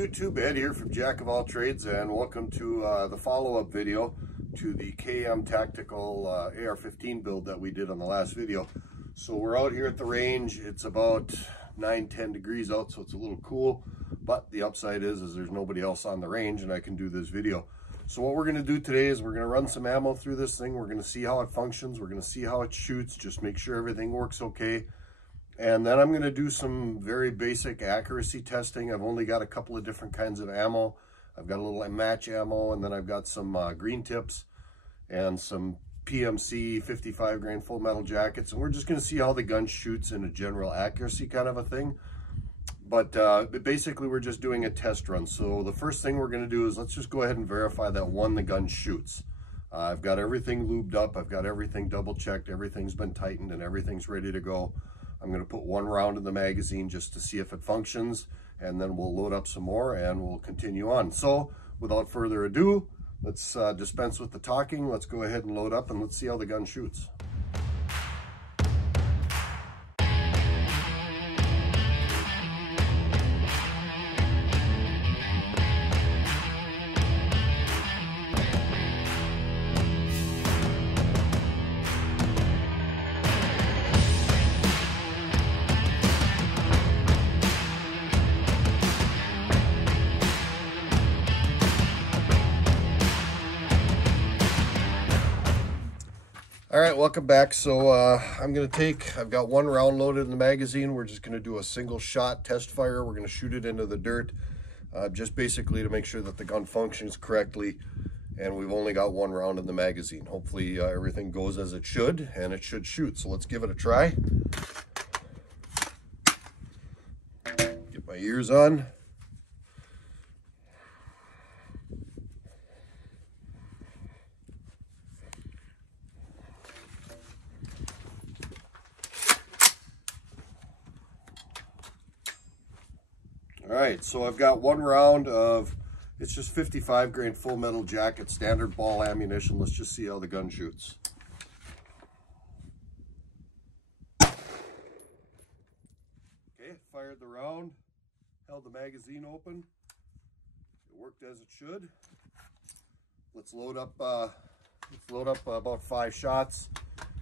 YouTube, Ed here from Jack of All Trades, and welcome to the follow-up video to the KM Tactical AR15 build that we did on the last video. So we're out here at the range. It's about 9-10 degrees out, so it's a little cool, but the upside is there's nobody else on the range and I can do this video. So what we're going to do today is we're going to run some ammo through this thing. We're going to see how it functions. We're going to see how it shoots, just make sure everything works okay. And then I'm going to do some very basic accuracy testing. I've only got a couple of different kinds of ammo. I've got a little match ammo, and then I've got some green tips and some PMC 55 grain full metal jackets. And we're just going to see how the gun shoots in a general accuracy kind of a thing. But basically we're just doing a test run. So the first thing we're going to do is let's just go ahead and verify that the gun shoots. I've got everything lubed up. I've got everything double checked. Everything's been tightened and everything's ready to go. I'm going to put one round in the magazine just to see if it functions, and then we'll load up some more and we'll continue on. So without further ado, let's dispense with the talking. Let's go ahead and load up and let's see how the gun shoots. All right, welcome back. So I've got one round loaded in the magazine. We're just gonna do a single shot test fire. We're gonna shoot it into the dirt, just basically to make sure that the gun functions correctly. And we've only got one round in the magazine. Hopefully everything goes as it should, and it should shoot. So let's give it a try. Get my ears on. All right, so I've got one round of, it's just 55 grain full metal jacket, standard ball ammunition. Let's just see how the gun shoots. Okay, fired the round, held the magazine open. It worked as it should. Let's load up about 5 shots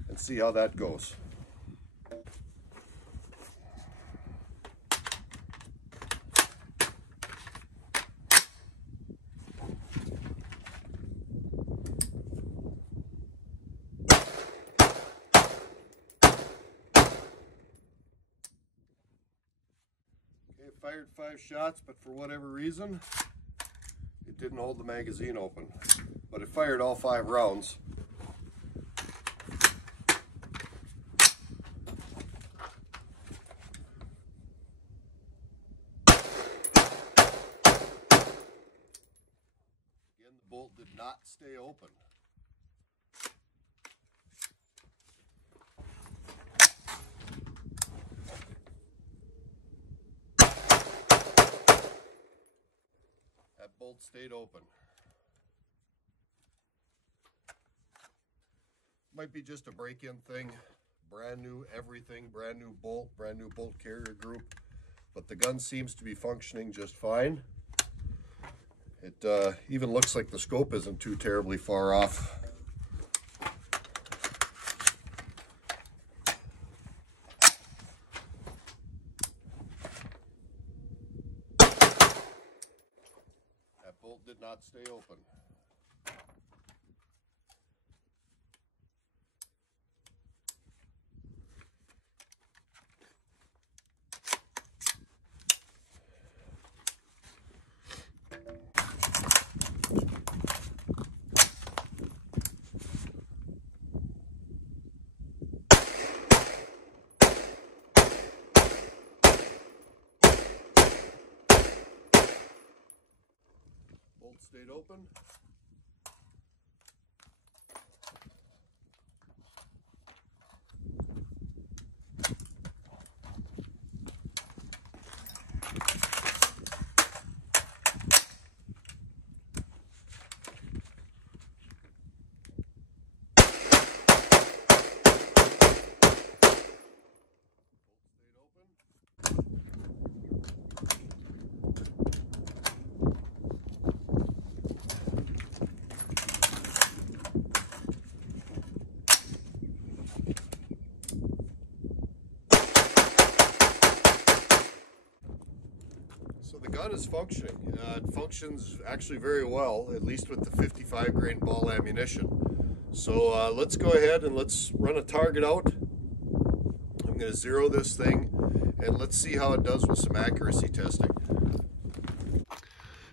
and see how that goes. Fired 5 shots, but for whatever reason, it didn't hold the magazine open. But it fired all 5 rounds. Again, the bolt did not stay open. Bolt stayed open. Might be just a break-in thing. Brand new everything, brand new bolt carrier group, but the gun seems to be functioning just fine. It even looks like the scope isn't too terribly far off. Bolt did not stay open. Bolt stayed open. So the gun is functioning. It functions actually very well, at least with the 55 grain ball ammunition. So let's go ahead and let's run a target out. I'm going to zero this thing and let's see how it does with some accuracy testing.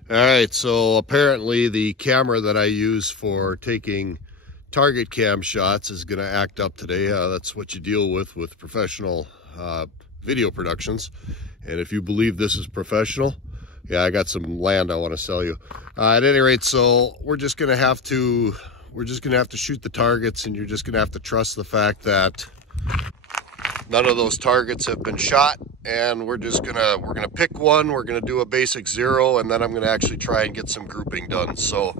Alright, so apparently the camera that I use for taking target cam shots is going to act up today. That's what you deal with professional video productions. And if you believe this is professional, yeah, I got some land I want to sell you. At any rate, so we're just going to have to shoot the targets, and you're just going to have to trust the fact that none of those targets have been shot, and we're gonna pick one. We're gonna do a basic zero, and then I'm gonna actually try and get some grouping done. So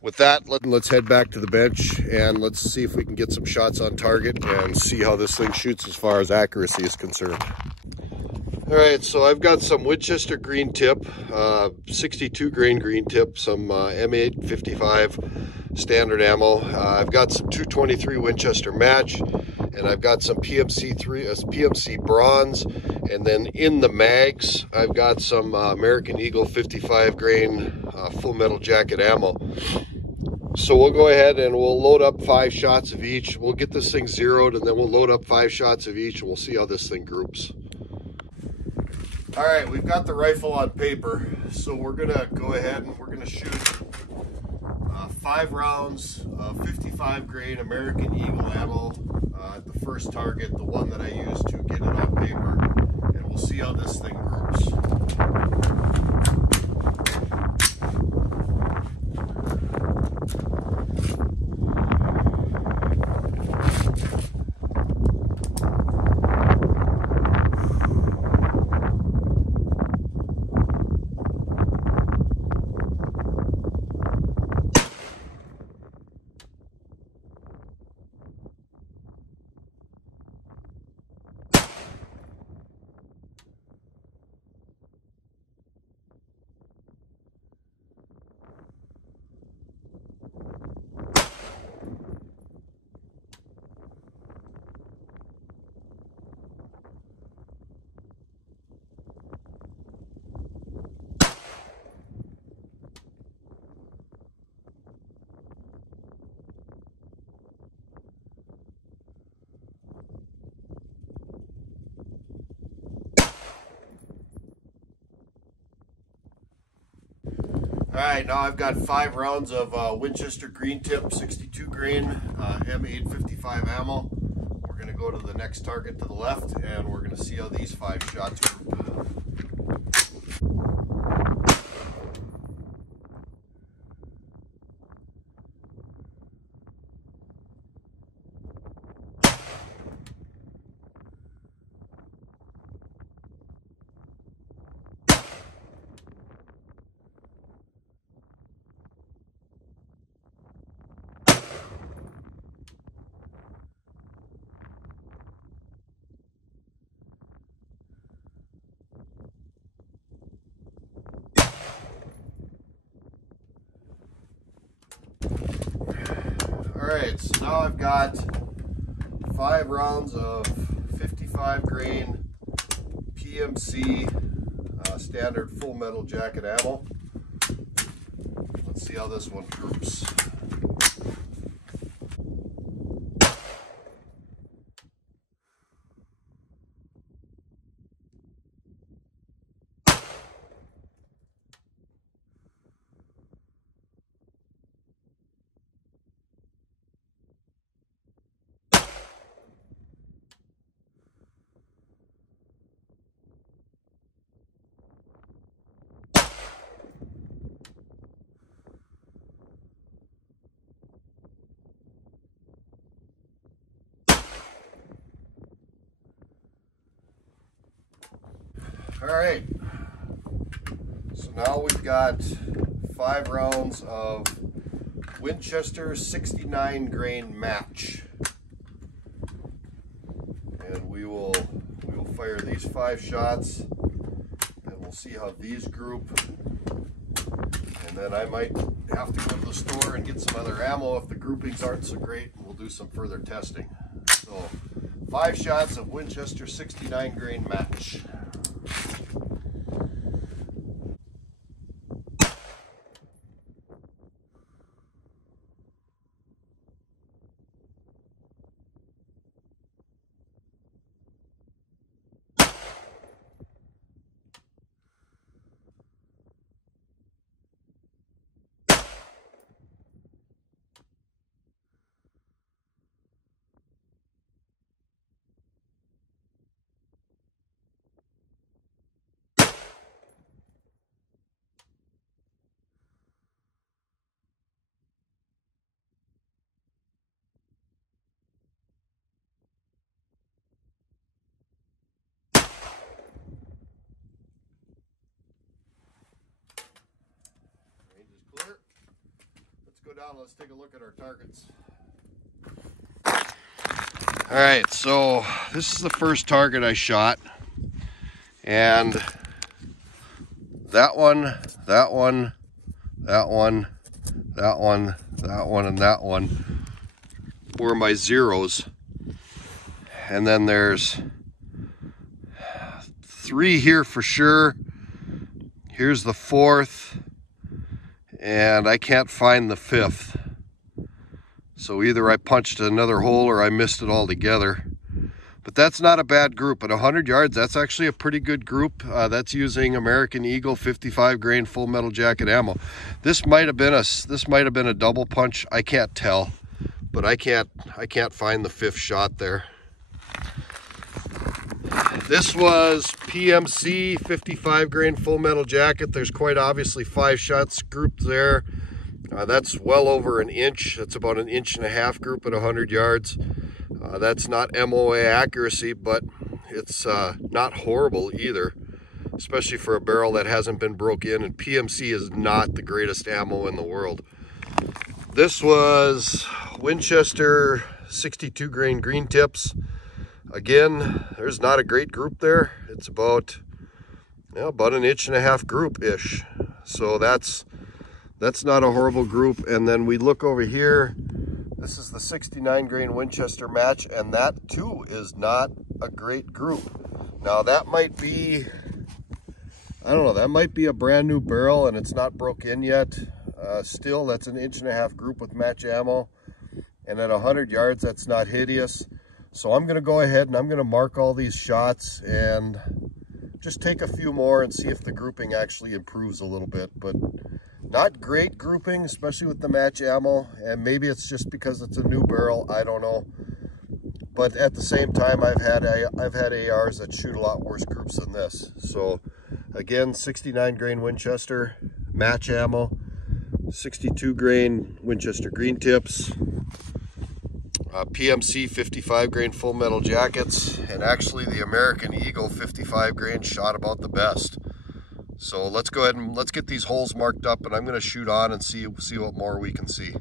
with that, let's head back to the bench and let's see if we can get some shots on target and see how this thing shoots as far as accuracy is concerned. All right, so I've got some Winchester green tip, 62 grain green tip, some M855 standard ammo. I've got some 223 Winchester match, and I've got some PMC bronze, and then in the mags, I've got some American Eagle 55 grain full metal jacket ammo. So we'll go ahead and we'll load up 5 shots of each. We'll get this thing zeroed, and then we'll load up 5 shots of each, and we'll see how this thing groups. All right, we've got the rifle on paper, so we're gonna go ahead and we're gonna shoot 5 rounds of 55 grain American Eagle ammo at the first target, the one that I used to get it on paper, and we'll see how this thing groups. All right, now I've got 5 rounds of Winchester green tip 62 grain M855 ammo. We're going to go to the next target to the left, and we're going to see how these 5 shots group. Alright, so now I've got 5 rounds of 55 grain PMC standard full metal jacket ammo. Let's see how this one groups. All right, so now we've got 5 rounds of Winchester 69 grain match, and we will fire these 5 shots, and we'll see how these group, and then I might have to go to the store and get some other ammo if the groupings aren't so great, and we'll do some further testing. So 5 shots of Winchester 69 grain match. go down and let's take a look at our targets. All right, so this is the first target I shot, and that one, that one, that one, that one, that one, and that one were my zeros. And then there's 3 here for sure. Here's the 4th, and I can't find the 5th. So either I punched another hole or I missed it altogether. But that's not a bad group. At 100 yards, that's actually a pretty good group. That's using American Eagle 55 grain full metal jacket ammo. This might have been a double punch. I can't tell, but I can't find the 5th shot there. This was PMC 55 grain full metal jacket. There's quite obviously 5 shots grouped there. That's well over an inch. That's about an 1.5 inch group at 100 yards. That's not MOA accuracy, but it's not horrible either, especially for a barrel that hasn't been broke in, and PMC is not the greatest ammo in the world. This was Winchester 62 grain green tips. Again, there's not a great group there. It's about an 1.5 inch group-ish. So that's not a horrible group. And then we look over here. This is the 69 grain Winchester match, and that too is not a great group. Now that might be, I don't know, that might be a brand new barrel and it's not broke in yet. Still, that's an 1.5 inch group with match ammo. And at 100 yards, that's not hideous. So I'm gonna go ahead and I'm gonna mark all these shots and just take a few more and see if the grouping actually improves a little bit. But not great grouping, especially with the match ammo, and maybe it's just because it's a new barrel, I don't know. But at the same time, I've had ARs that shoot a lot worse groups than this. So again, 69 grain Winchester match ammo, 62 grain Winchester green tips, PMC 55 grain full metal jackets, and actually the American Eagle 55 grain shot about the best. So let's go ahead and let's get these holes marked up, and I'm going to shoot on and see what more we can see.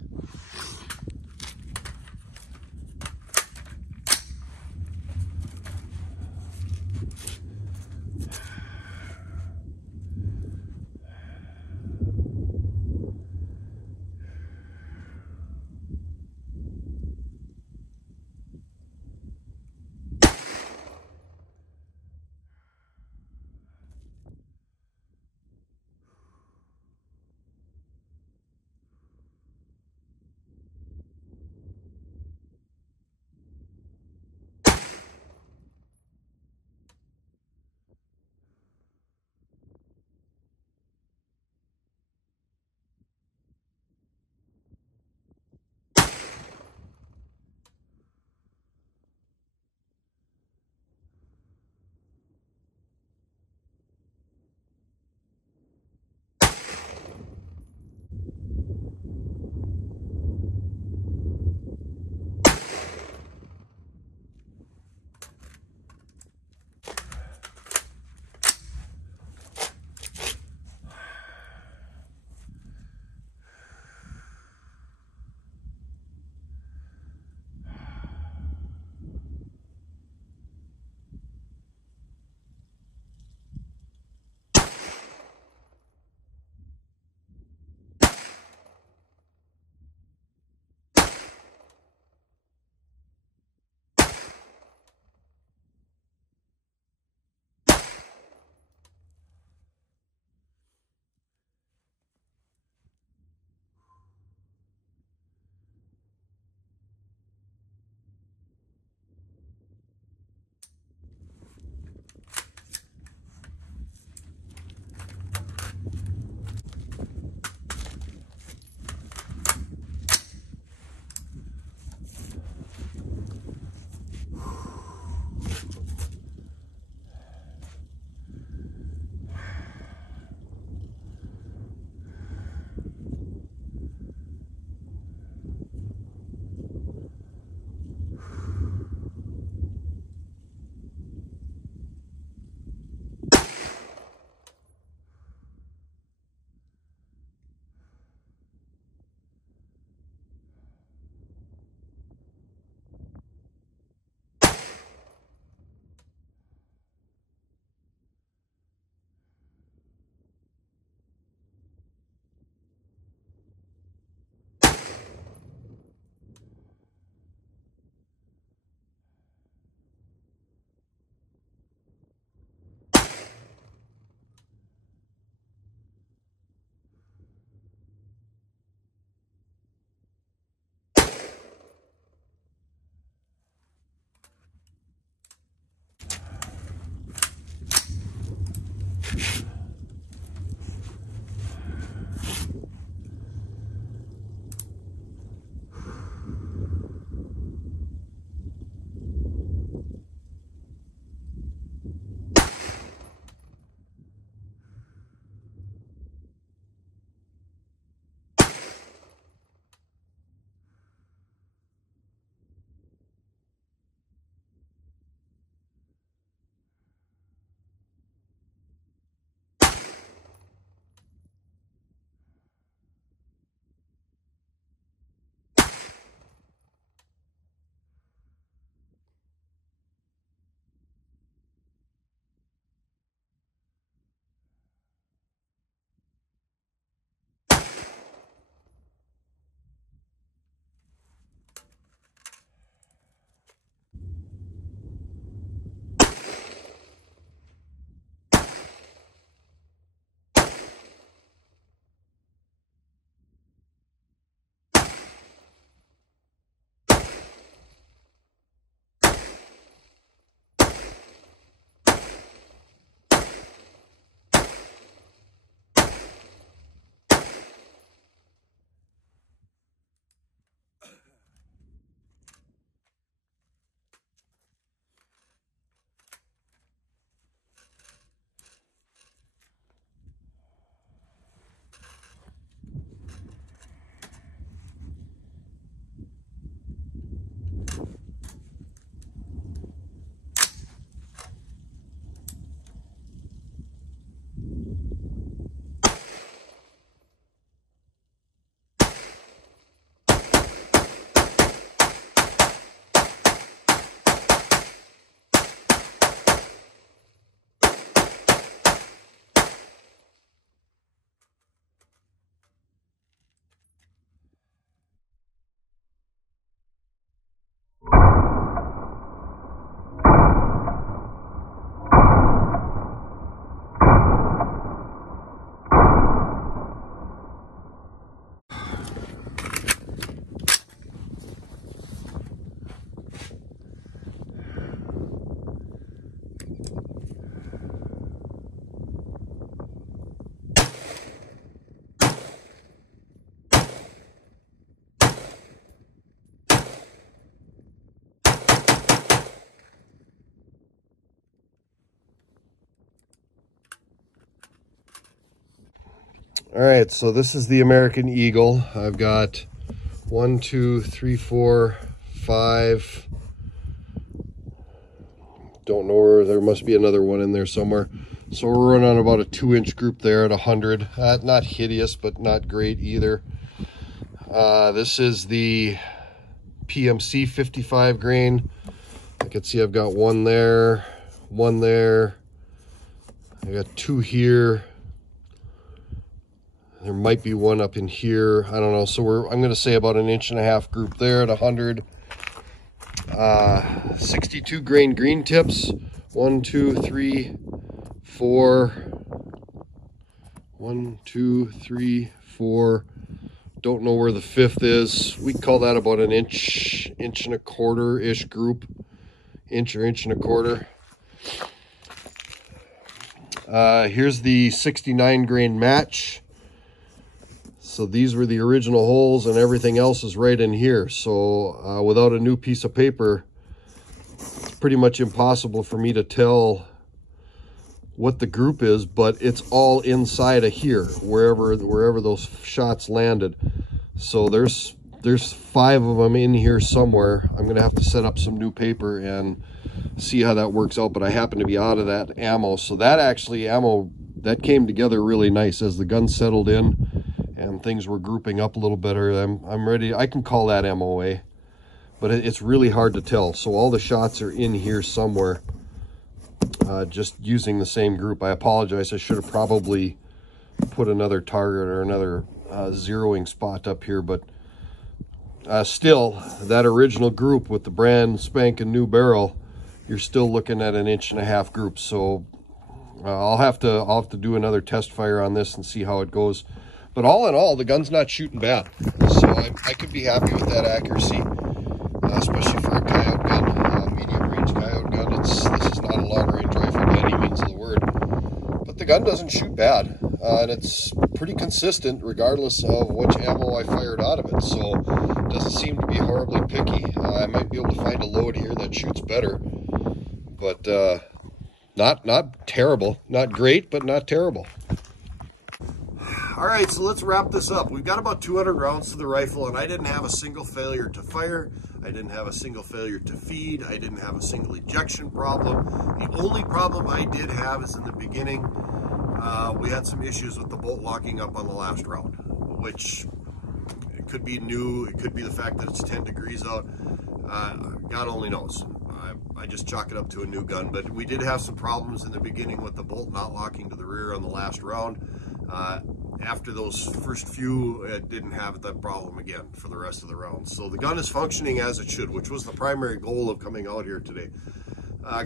All right, so this is the American Eagle. I've got 1, 2, 3, 4, 5. Don't know where, there must be another one in there somewhere. So we're running on about a 2-inch group there at 100. Not hideous, but not great either. This is the PMC 55 grain. I can see I've got one there, one there. I got 2 here. There might be one up in here. I don't know. So I'm going to say about an 1.5 inch group there at 100. 62 grain green tips. 1, 2, 3, 4. 1, 2, 3, 4. Don't know where the 5th is. We call that about an inch, 1.25-ish group. Inch or 1.25 inches. Here's the 69 grain match. So these were the original holes, and everything else is right in here. So without a new piece of paper, it's pretty much impossible for me to tell what the group is, but it's all inside of here, wherever those shots landed. So there's 5 of them in here somewhere. I'm gonna have to set up some new paper and see how that works out, but I happen to be out of that ammo. So that actually ammo, that came together really nice as the gun settled in and things were grouping up a little better. I'm ready. I can call that MOA, but it's really hard to tell. So all the shots are in here somewhere, just using the same group. I apologize. I should have probably put another target or another zeroing spot up here, but still, that original group with the brand spanking new barrel, you're still looking at an 1.5 inch group. So I'll have to do another test fire on this and see how it goes. But all in all, the gun's not shooting bad. So I could be happy with that accuracy, especially for a coyote gun, medium range coyote gun. This is not a long range rifle by any means of the word. But the gun doesn't shoot bad, and it's pretty consistent regardless of which ammo I fired out of it. So it doesn't seem to be horribly picky. I might be able to find a load here that shoots better, but not terrible. Not great, but not terrible. All right, so let's wrap this up. We've got about 200 rounds to the rifle, and I didn't have a single failure to fire. I didn't have a single failure to feed. I didn't have a single ejection problem. The only problem I did have is in the beginning, we had some issues with the bolt locking up on the last round, which it could be new. It could be the fact that it's 10 degrees out. God only knows. I just chalk it up to a new gun, but we did have some problems in the beginning with the bolt not locking to the rear on the last round. After those first few, it didn't have that problem again for the rest of the rounds. So the gun is functioning as it should, which was the primary goal of coming out here today.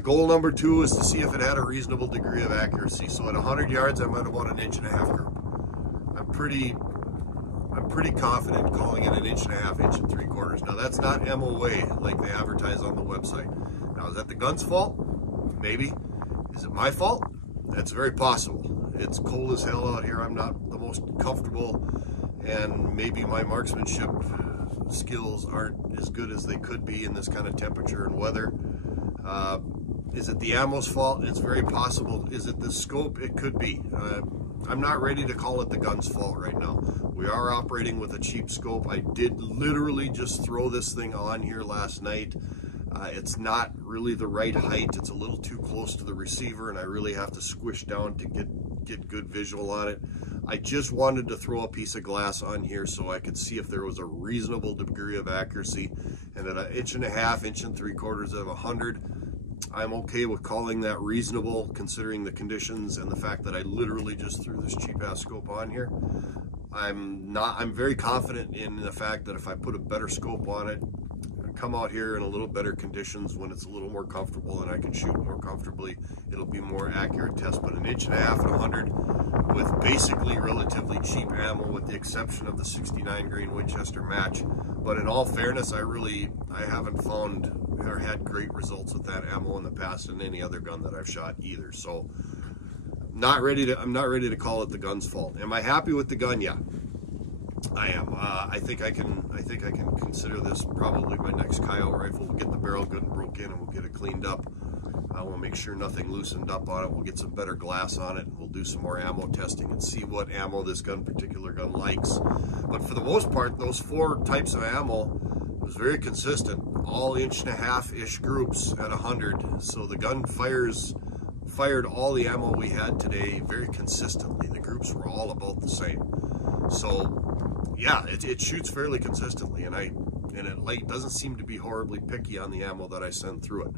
Goal number 2 is to see if it had a reasonable degree of accuracy. So at 100 yards, I'm at about an 1.5 inch group. I'm pretty confident calling it an 1.5 inches, 1 3/4. Now that's not MOA like they advertise on the website. Now is that the gun's fault? Maybe. Is it my fault? That's very possible. It's cold as hell out here. I'm not the most comfortable, and maybe my marksmanship skills aren't as good as they could be in this kind of temperature and weather. Is it the ammo's fault? It's very possible. Is it the scope? It could be. I'm not ready to call it the gun's fault right now. We are operating with a cheap scope. I did literally just throw this thing on here last night. It's not really the right height. It's a little too close to the receiver, and I really have to squish down to get good visual on it. I just wanted to throw a piece of glass on here so I could see if there was a reasonable degree of accuracy. And at 1.5 inches, 1 3/4 of 100, I'm okay with calling that reasonable, considering the conditions and the fact that I literally just threw this cheap ass scope on here. I'm very confident in the fact that if I put a better scope on it, come out here in a little better conditions when it's a little more comfortable and I can shoot more comfortably, it'll be more accurate test. But 1.5 inches at 100 with basically relatively cheap ammo, with the exception of the 69 grain Winchester match. But in all fairness, I haven't found or had great results with that ammo in the past in any other gun that I've shot either. So I'm not ready to call it the gun's fault. Am I happy with the gun? Yeah, I am. I think I can consider this probably my next coyote rifle. We'll get the barrel good and broke in, and we'll get it cleaned up. We'll make sure nothing loosened up on it. We'll get some better glass on it, and we'll do some more ammo testing and see what ammo this particular gun likes. But for the most part, those 4 types of ammo was very consistent, all 1.5-inch groups at 100. So the gun fired all the ammo we had today very consistently. The groups were all about the same. So yeah, it shoots fairly consistently, and it doesn't seem to be horribly picky on the ammo that I send through it.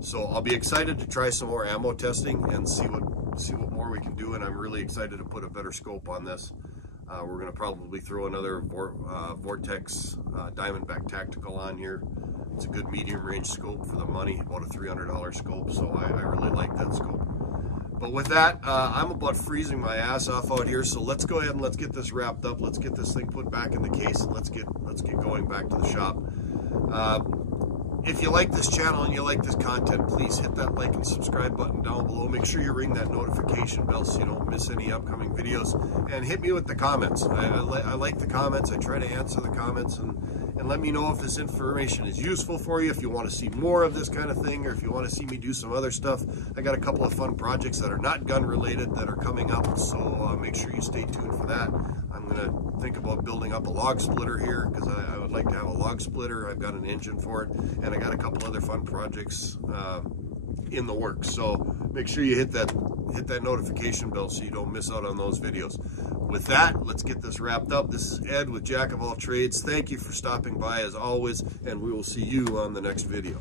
So I'll be excited to try some more ammo testing and see what more we can do, and I'm really excited to put a better scope on this. We're going to probably throw another Vortex Diamondback Tactical on here. It's a good medium range scope for the money, about a $300 scope, so I really like that scope. But with that, I'm about freezing my ass off out here, so let's go ahead and let's get this wrapped up. Let's get this thing put back in the case, and let's get going back to the shop. If you like this channel and you like this content, please hit that like and subscribe button down below. Make sure you ring that notification bell so you don't miss any upcoming videos. And hit me with the comments. I like the comments. I try to answer the comments, and let me know if this information is useful for you, if you want to see more of this kind of thing, or if you want to see me do some other stuff. I got a couple of fun projects that are not gun related that are coming up, so make sure you stay tuned for that. I'm going to think about building up a log splitter here, because I would like to have a log splitter. I've got an engine for it, and I got a couple other fun projects in the works. So make sure you hit that notification bell so you don't miss out on those videos. With that, let's get this wrapped up. This is Ed with Jack of All Trades. Thank you for stopping by as always, and we will see you on the next video.